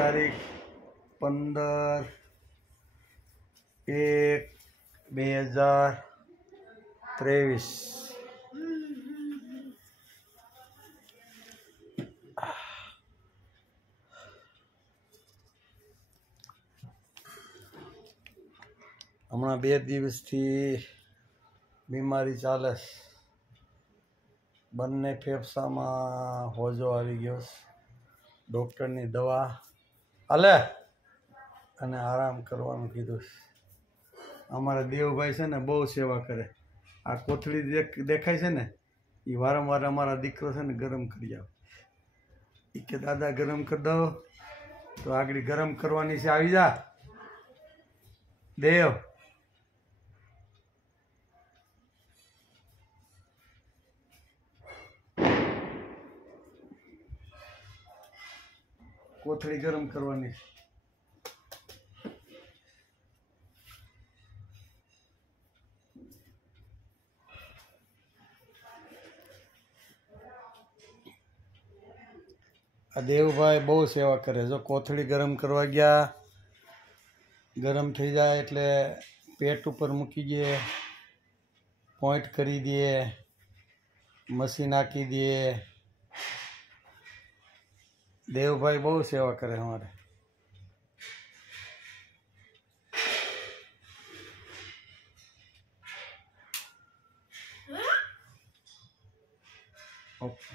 તારીખ 15/1/2023. હમણાં 2 દિવસથી બીમારી ચાલે છે. બંને ફેફસામાં હોજો આવી ગયો છે. ડૉક્ટરની દવા હાલે અને આરામ કરવાનું કીધું છે. અમારા દેવભાઈ છે ને બહુ સેવા કરે. આ કોથળી દેખાય છે ને એ વારંવાર અમારા દીકરો છે ને ગરમ કરી આવે. એ કે દાદા ગરમ કરી દો તો આગળ ગરમ કરવાની છે. આવી જા દેવ. કોથળી ગરમ કરવાની. આ દેવભાઈ બહુ સેવા કરે. જો કોથળી ગરમ કરવા ગયા, ગરમ થઈ જાય એટલે પેટ ઉપર મૂકી દે, પોઈન્ટ કરી દે, મશીન નાખી દે. દેવભાઈ બહુ સેવા કરે અમારે. ઓકે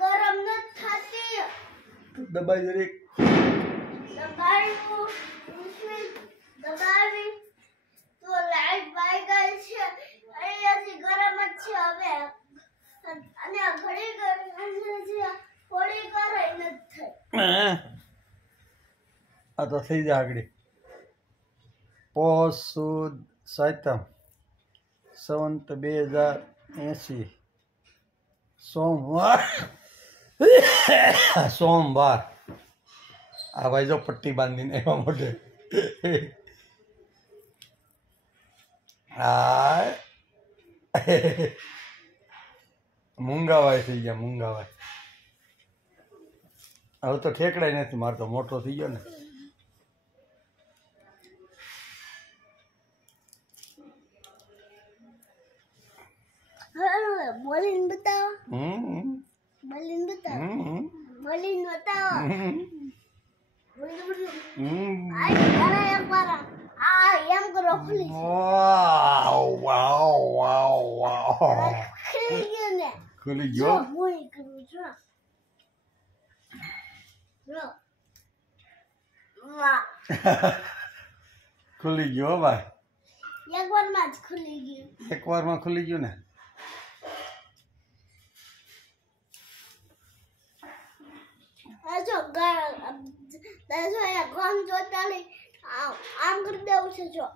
ગરમ ન થતી દબાઈ જરીક દબાવ્યું દબાવી તો લાઈટ બાઈ ગઈ છે. અહીંયાથી ગરમ જ છે હવે. અને ઘડી ગરમ થોડી કરે નથી થઈ. આ તો થઈ જાય આગળ. પોષ સુદ સાતમ સંવંત 2080 સોમવાર. સોમવાર. આ ભાઈ જો પટ્ટી બાંધીને એવા મોઢે. હા મૂંગાવાય થઈ ગયા. મૂંગાવાય હવે તો ઠેકડાય નથી. મારે તો મોટો થઈ ગયો ને. બોલીને બતાવો. બોલીને બતાવો. બોલીને બતાવો. એમ કરો ખુલી ગયો ને. ખુલી ગયો. હું કરું છું. ખુલી ગયો ભાઈ. એક વારમાં જ ખુલી ગયું. એક વારમાં ખુલી ગયું ને. જો ગમ જોતા નહીં. આમ કરી દેવું છે. જો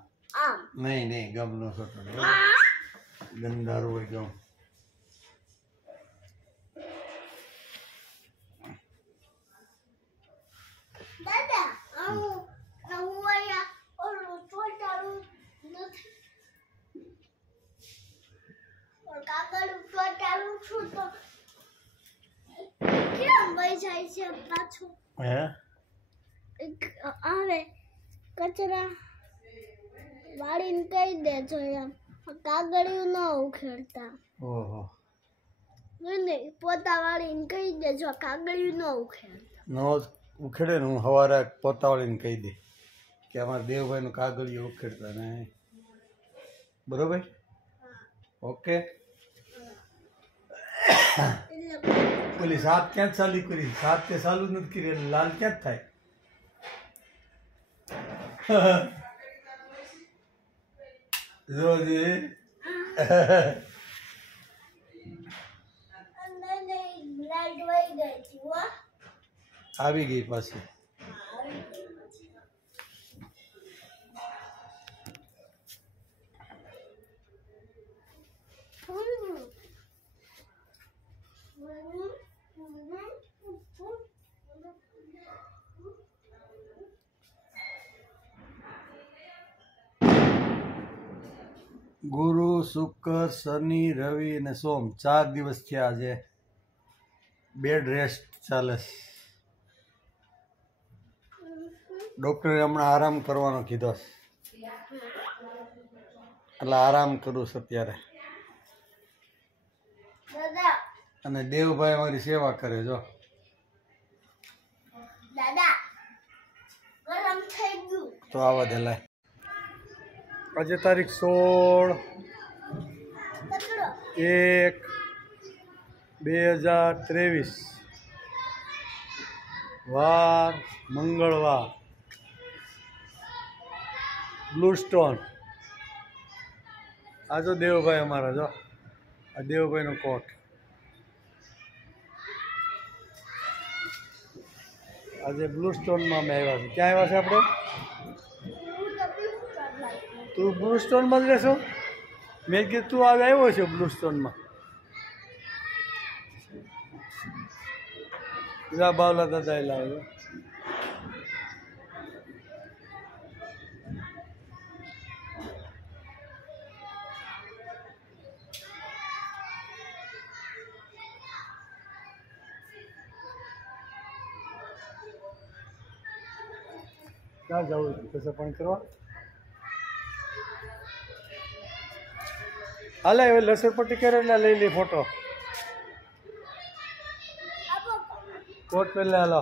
આમ નહીં નહીં ગમ નો સોટો ગંદારું હોય ગમ. દાદા હું અહીંયા ઓલું ચોટાડું નથી. કાગળ ચોટાડું છું તો કેમ વહી જાય છે પાછું. હે આવે કચરા વાળીને કહી દેજો. એમ કાગળિયું ન ઉખેડતા. ઓહો નહીં પોતા વાળીને કહી દેજો કાગળિયું ન ઉખેડતા. નો ઉખેડે ને હું સવારે પોતાવાળીને કહી દે કે અમારા દેવભાઈનું કાગળિયું ઉખેડતા ને. બરોબર. ઓકે. ઓલી સાત ક્યાં ચાલુ કરી? સાત તે ચાલુ નથી કરી એટલે લાલ ક્યાં થાય? જોજે. લાઈટ વહી ગઈ હતી. આવી ગઈ પાછી. ગુરુ શુક્ર શનિ રવિ અને સોમ 4 દિવસ થયા આજે બેડ રેસ્ટ ચાલે છે. ડૉક્ટરે હમણાં આરામ કરવાનો કીધો છે એટલે આરામ કરું છું અત્યારે. દાદા અને દેવભાઈ અમારી સેવા કરે જો. દાદા ગરમ થઈ ગયું. તો આવા દે લાય. આજે તારીખ 16/1/2023 વાર મંગળવાર. Blue stone. આ જો દેવભાઈ અમારા જો. આ દેવભાઈનો કોટ. આજે બ્લુ સ્ટોનમાં અમે આવ્યા છીએ. ક્યાં આવ્યા છે આપણે? તું બ્લુ સ્ટોનમાં જ રહેશો? મેં કીધું તું આજે આવ્યો છે બ્લુ સ્ટોનમાં. જા બાવલા દાદા લાવ્યો. ક્યાં જવું કશે પણ કરવા? હાલે હવે લસરપટ્ટી કરે એટલે લઈ લે ફોટો. કોટ પહેલા હાલો.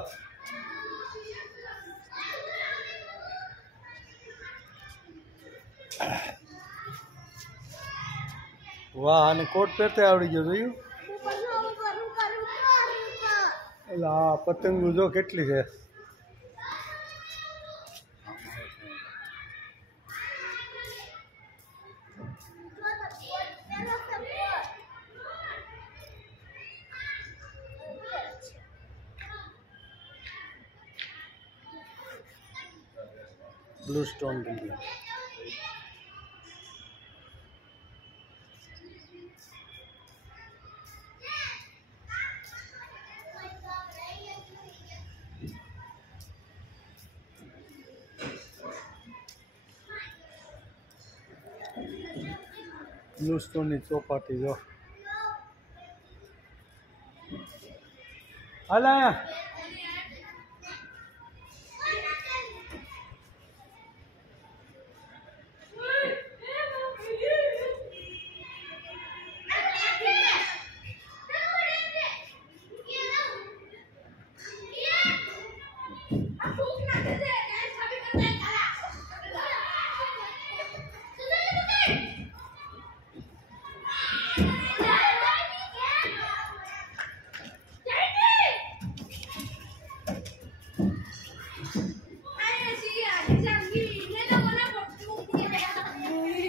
વાહ, અને કોટ પહેરતે આવડી ગયો જોયું? એટલે હા, પતંગો જો કેટલી છે. Blue stone building. બ્લુ સ્ટોનની ચોપાટી જો. હાલ આયા.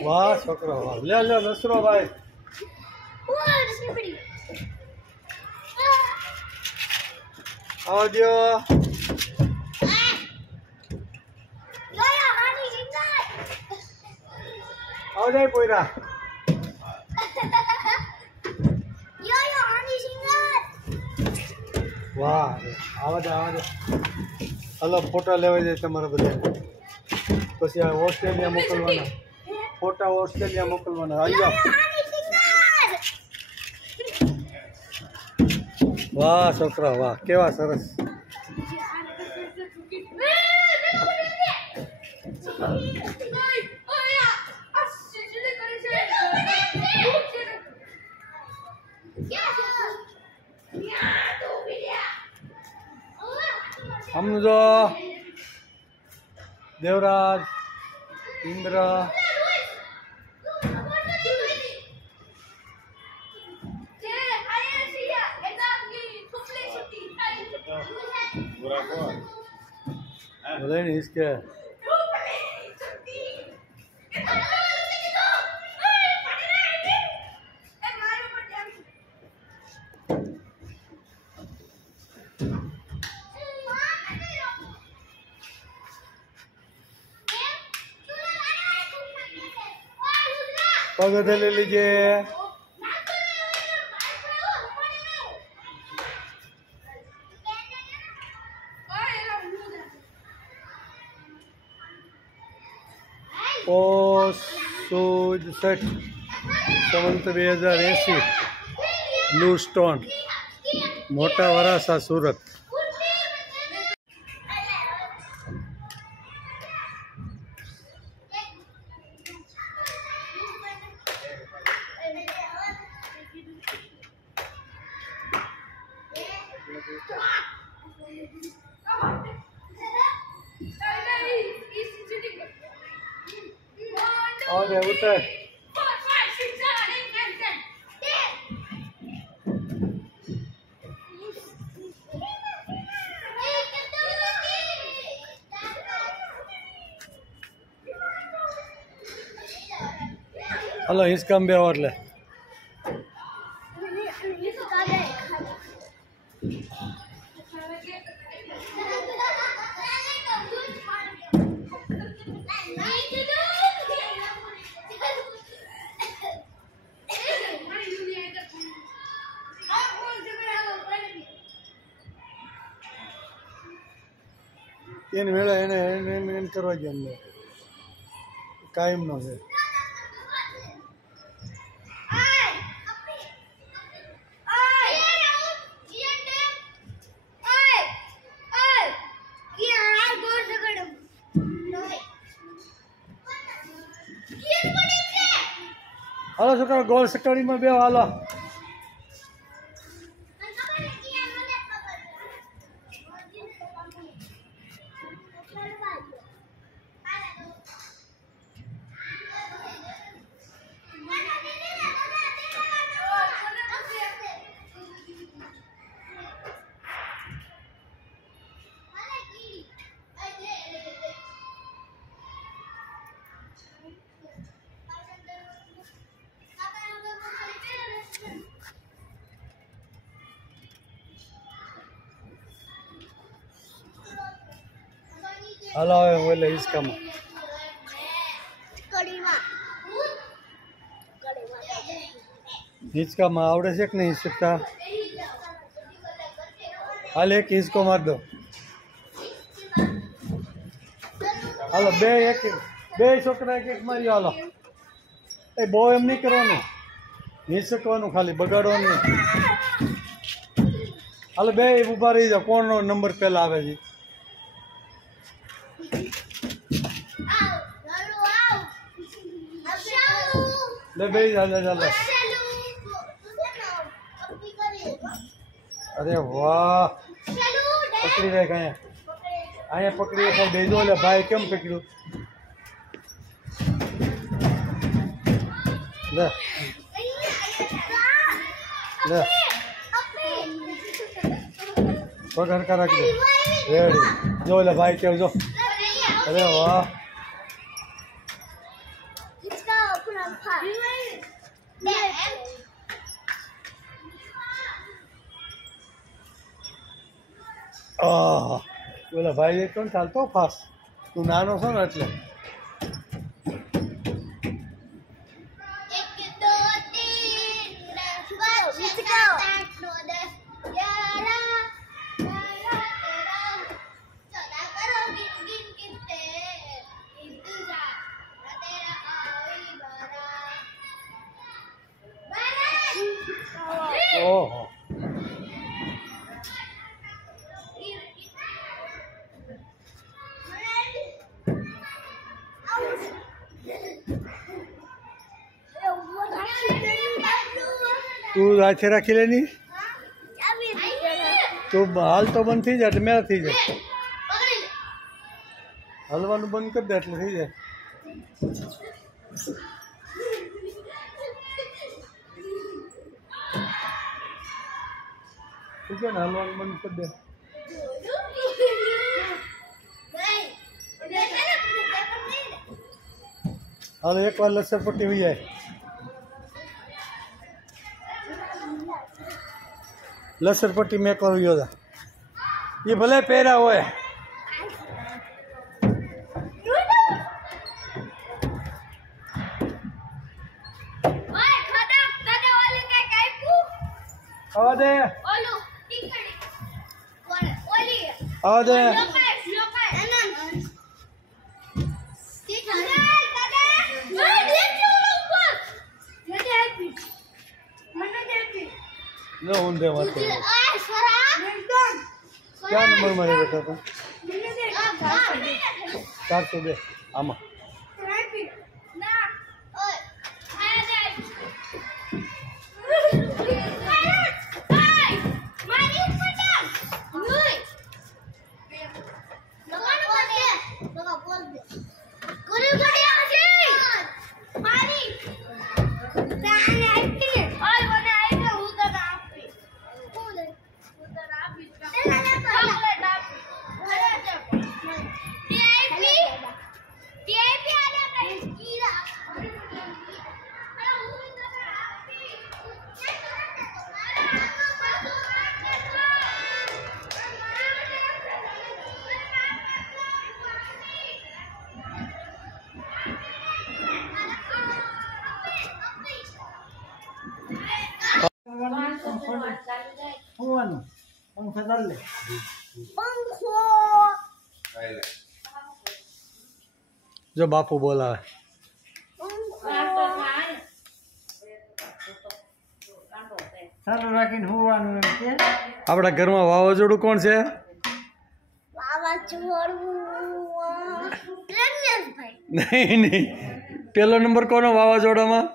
વાહ છોકરો વાહ. લે લે નસરો ભાઈ. આવજો. આવજો પોયરા. વાહ આવા દે આવા દે. હલો ફોટા લેવા જાય તમારા બધા. પછી આ ઓસ્ટ્રેલિયા મોકલવાના. ફોટા ઓસ્ટ્રેલિયા મોકલવાના. આવી જાઓ. વાહ છોકરા વાહ, કેવા સરસ. સમજો દેવરાજ ઇન્દ્ર बोले नहीं इसके पगड़ ले लीजिए. पोस 67 2080 બ્લુ સ્ટોન મોટા વરાસા સુરત. और उतर हेलो इसका भी और ले इन वेला એને કરવા ગયો અમને કાયમ નો છે. હાલો છોકરા ગોળ સકડીમાં બે હાલો. હાલો હવે ઓલે હિસકામાં હિંચકામાં આવડે છે કે નહીં શીખતા? હાલ એક હિંચકો માર દો. હાલો બે છોકરા એક માર્યો. હાલો એ બહુ એમ નહીં કરવાનું, હિંચકવાનું ખાલી, બગાડવાનું નહીં. હાલો બે ઊભા રહી જાઓ. કોણનો નંબર પહેલા આવે છે? ले भाई चलो चलो. अरे वाह पकड़ी रहे कहीं आया पकड़ी रहे भेजो. ले भाई केम पकड़ू ले ले पकड़ कर रख दे रेडी. जो ले भाई क्यों जो. अरे वाह બોલા ભાઈ એક પણ ચાલતો ફાસ્ટ. તું નાનો છો ને એટલે. ઓહો તું હાથે રાખી લે ની. તું હાલ તો બંધ થઈ જાય એટલે મેળ થઈ જાય. હલવાનું બંધ કરી દે એટલે થઈ જાય. ઠીક છે ને, હલવાનું બંધ કરી દે. હાલ એક વાર લસર પટ્ટી થઈ જાય. લસર પટ્ટી મેં કરવી હતા એ ભલે પહેર્યા હોય. આવા દે આવા દે. ઊંધે વાત કરો ક્યાં નંબરમાં બેઠા હતા 402 આમાં જો બાપુ બોલાવે ચાલુ રાખીને હોવાનું એમ કે આપણા ઘરમાં વાવાઝોડું કોણ છે નહીં નહીં પેલો નંબર કોનો વાવાઝોડામાં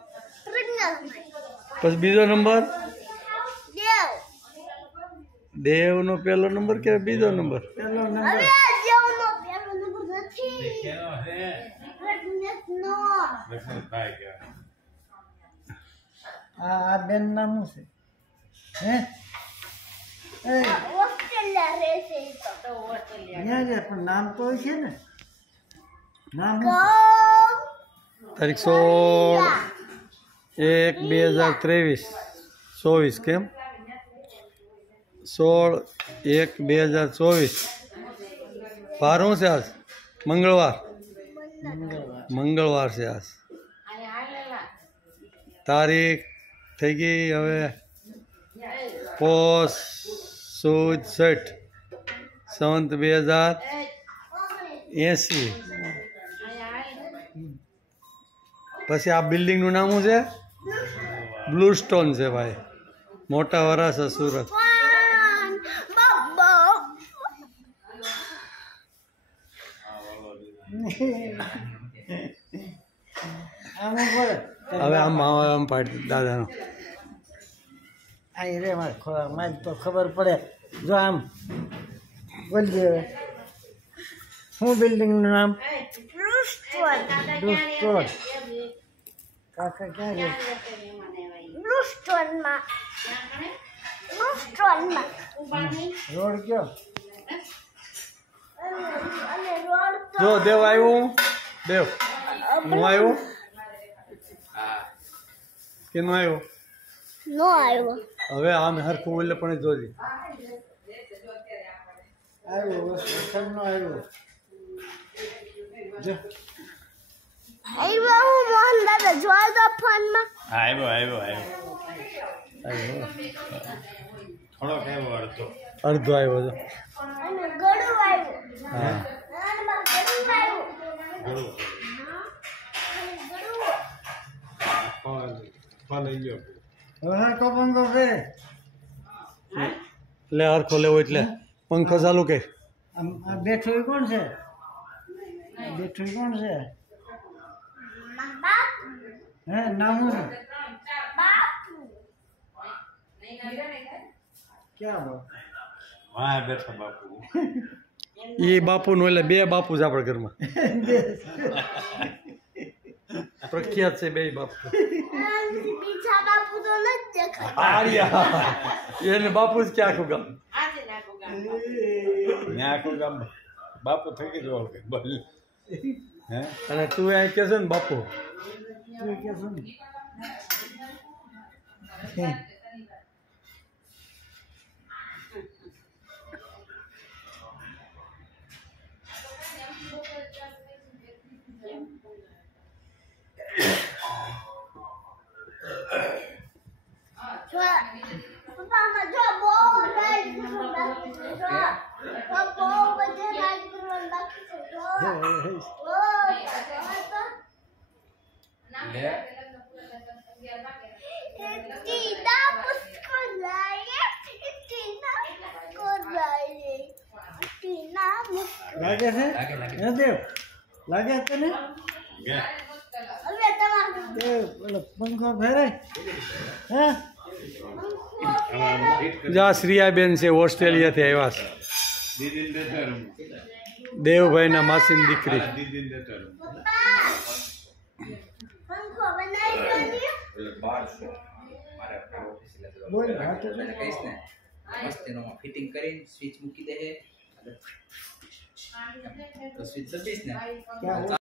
પછી બીજો નંબર દેવનો પેલો નંબર કે બીજો નંબર પેલો નંબર આ બેન નામ શું છે હે અહીંયા છે પણ નામ તો હોય છે ને નામ તારીખ 16/1/2023 24 કેમ 16/1/2024 વાર શું છે આજ મંગળવાર છે આજ તારીખ થઈ ગઈ હવે પોષ સુદ સંવત 2080 પછી આ બિલ્ડિંગનું નામ શું છે બ્લુ સ્ટોન છે ભાઈ મોટા વરાછા સુરત આમ ઉપર હવે આમ પાડી દાદાનો અહીં રે મારે તો ખબર પડે જો આમ બોલીએ હવે શું બિલ્ડિંગનું નામ સ્ટોર કાકા ક્યાં ગયા રોડ કયો જો દેવ આવ્યું દેવ હું આવ્યું કે નો આવ્યો નો આવ્યો હવે આમ હરખું બોલે પણ જોજે આવ્યો વસંતનો આવ્યો જો આવ્યો હું મોહન દાદા જોવા દો ફોનમાં આવ્યો થોડોક આવ્યો અડધો આવ્યો છે અને ગળું આવ્યું હા નાનમાં ગળું આવ્યું ઘણું લઈ ગયો હવે પંખો છે લે હરખો લેવો એટલે પંખો ચાલુ કે આ બેઠું એ કોણ છે હે નામ શું છે ક્યાં બાપ વાહ બેઠો બાપુ એ બાપુનું એટલે બે બાપુ છે આપણા ઘરમાં પ્રખ્યાત છે બે બાપુ બીજા બાપુ તો નથી દેખાય આર્યા એને બાપુ જ ક્યાં આખું ગામ ત્યાં આખું ગામ બાપુ થઈ ગયું કે બોલ હે અને તું અહીં કે છે ને બાપુ તું કે શું પપ્પા માં જો બહુ રાઈડ કરવાનું બાકી છે જો બહુ બધે રાઈડ કરવાનું બાકી છે જો ઓ લે ટીડા પુષ્કો લાગે લાગે છે હે દેવ લાગે તને હવે તમારું દેવ ઓલો પંખો ફેરાય હે જા શ્રીયાબેન છે ઓસ્ટ્રેલિયાથી આવ્યા છે દીદીને દેતા રૂમ દેવભાઈના માસીની દીકરી દીદીને દેતા રૂમ પંખો બનાવી દો બોલ વાત કહીશ ને મસ્ત એનો ફિટિંગ કરીને સ્વિચ મૂકી દે તો સ્વિચ દબીશ ને ક્યાં